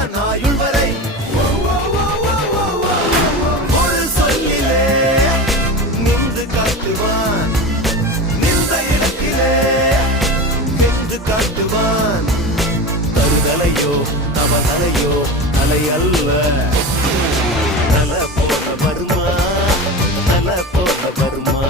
தான் ஆயுள் வரை ஒரு சொல்லிலே நின்று காட்டுவான், நின்ற இடத்திலே நின்று காட்டுவான். தருதலையோ தவதலையோ தலை அல்ல, தல போல வருமா, தல போல வருமா.